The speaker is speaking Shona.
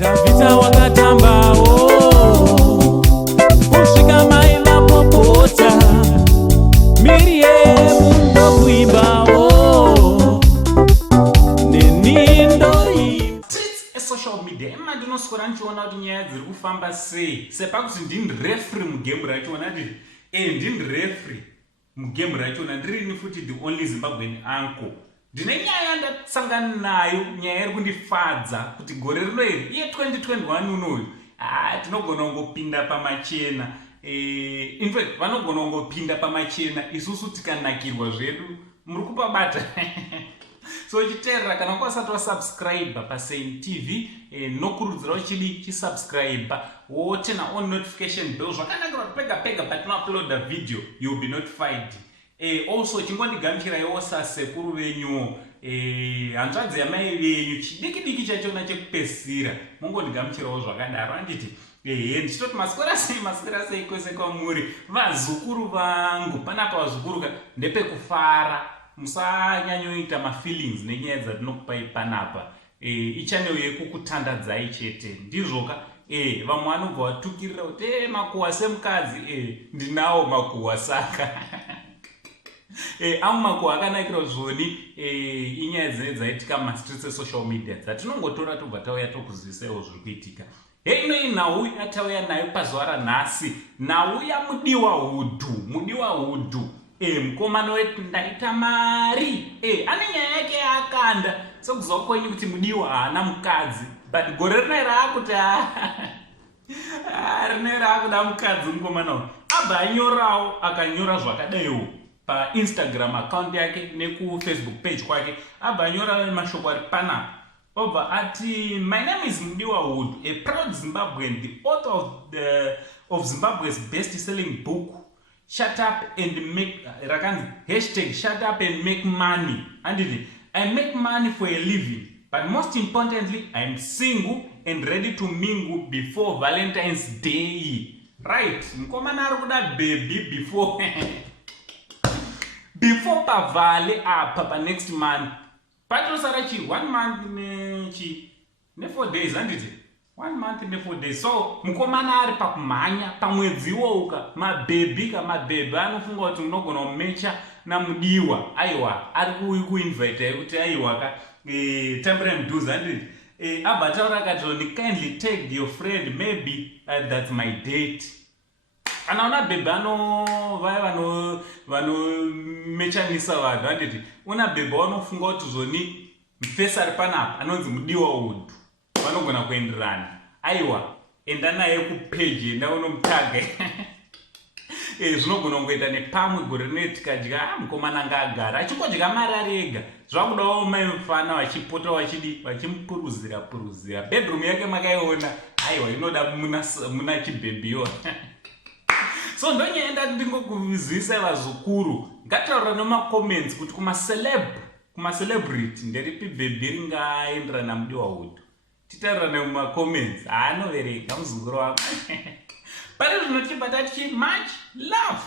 Davita wakatambao kusvika maila popota mirie mundo kuimbao nenindoi social media ema ndinoskora ndichiona kuti nyaya dziri kufamba sei sepakuti ndini refri mugame rachona ndini refri mugame rachona ndirini futi the only Zimbabwean uncle. Ndine nyaya ndasangana nayo, nyaya iri kundifadza kuti gore rino iri iye 2021 unoyu tinogona kungopinda pamachena. In fact vanogona kungopinda pamachena isusu tikanakirwa zvedu muri kupabata. So chiterera kana kwasati wasubscribe paSaint TV nokurudzira uchidi chisubscribe wote na on notification bell zvakanakira pega pega patinouploada video you will be notified. Also chingondigamuchira iwo sasekuru venyu hanzvadzi yamai venyu chidiki diki chachona chekupesira mungondigamuchirawo zvakadaro anditi ndichitoti maswera sei kwese kwamuri vazukuru vangu panapa vazukuru ndepekufara musanyanyoita mafeelings nenyaya dzatinokupai panapa ichanel yekukutandadzai chete ndizvoka vamwe vanobva vatukirira kuti makuhwa semukadzi ndinawo makuhwa saka amwe makuhwa akanakira zvoni inyaya dzine dzaitika mastreets esocial media dzatinongotora tobva tauya tokuzivisaiwo zviri kuitika. Inoyi nhau yatauya nayo pazuva ranhasi, nhau yamudiwahood mukomana wetu ndaita mari ane nyaya yake yaakanda sekuziva kwenyu kuti mudiwa haana mukadzi but gore rino raakuti rino raakuda mukadzi mukomana uyu abva anyorawo akanyora zvakadaiwo paInstagram account yake nekufacebook page kwake abva anyora mashoko ari panapa obva ati my name is Mudiwahood, a proud Zimbabwean, the author of Zimbabwe's best-selling book Shut Up and Make hashtag Shut Up and Make Money. And I make money for a living, but most importantly, I'm single and ready to mingle before Valentine's Day. Right? Mkomana arikuda baby before before pavale papa next month. Patrosara 1 month ne 4 days anditi 1 month ne 4 days. So mukomana ari pakumhanya pamwedzi wouka mabhebi anofunga kuti unogona kumecha namudiwa aiwa ari kuinvite kuti aiwa ka temporary dues anditi abva taura akati kindly take your friend maybe that's my date. Anaona bebe vaya vanomechanisa vanhu anditi una bebe vanofunga kuti zoni mufesi ari panapa anonzi Mudiwahood vanogona kuenderana aiwa enda naye kupage enda unomutaga zvinogona kungoita nepamwe gore rino tikadya mukomana ngaagara achingodya mari ari ega zvakudawo maifana vachipota vachimupuruzira bedroom yake makaiona aiwa inoda muna chibhebhiyo. So ndonyaenda ndingokuvizisa vazukuru ngataura nemacomments kuti kumacelebrity nderipi bhebhi ringaendera naMudiwahood titaura nemacomments anovereka muzukuru wako pane zvinochibata tichi much love.